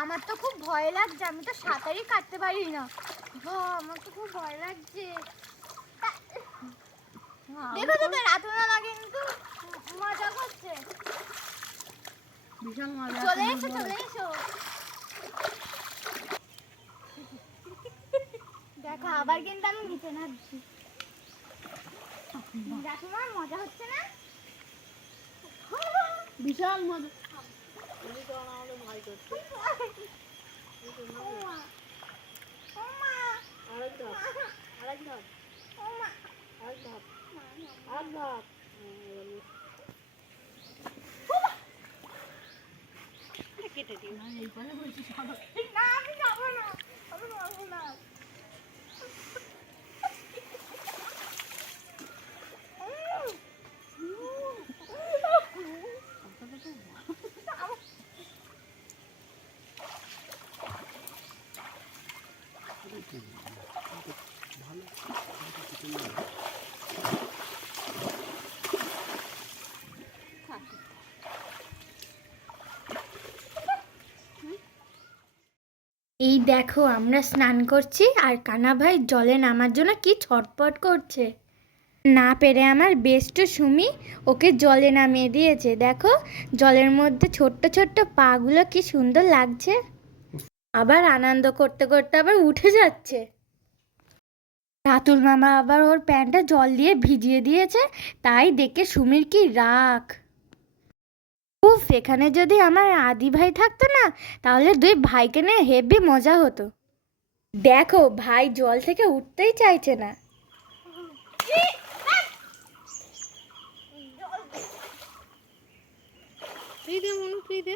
আমার তো খুব ভয় লাগছে, আমি তো সাঁতারই কাটতে পারি না। আমার তো খুব ভয় লাগছে। দেখো তো রাতুল মামা কিন্তু মজা করছে, বিশাল মজা। চলে এসো চলে এসো। দেখো আবার কিন্তু আমি নিচে নামছি। রাতুল মামার মজা হচ্ছে না? বিশাল মজা। আমি তো আমাদের ভয় করছে। আরেক ধাপ, আরেক ধাপ, আরেক ধাপ, আরেক ধাপ। কেটে দিও। না এই পাশে বলছি সাদা। না আমি যাবো না, আমি যাবো না। এই দেখো আমরা স্নান করছি আর কানা ভাই জলে নামার জন্য কি ছটপট করছে। না পেরে আমার বেস্ট সুমি ওকে জলে নামিয়ে দিয়েছে। দেখো জলের মধ্যে ছোট্ট ছোট্ট পাগুলো কি সুন্দর লাগছে। আবার আনন্দ করতে করতে আবার উঠে যাচ্ছে। রাতুল মামা আবার ওর প্যান্টটা জল দিয়ে ভিজিয়ে দিয়েছে, তাই দেখে সুমির কি রাগ। উফ, এখানে যদি আমার আদি ভাই থাকতো না, তাহলে দুই ভাইকে নিয়ে হেভি মজা হতো। দেখো ভাই জল থেকে উঠতেই চাইছে না। তুই দে মনু, তুই দে।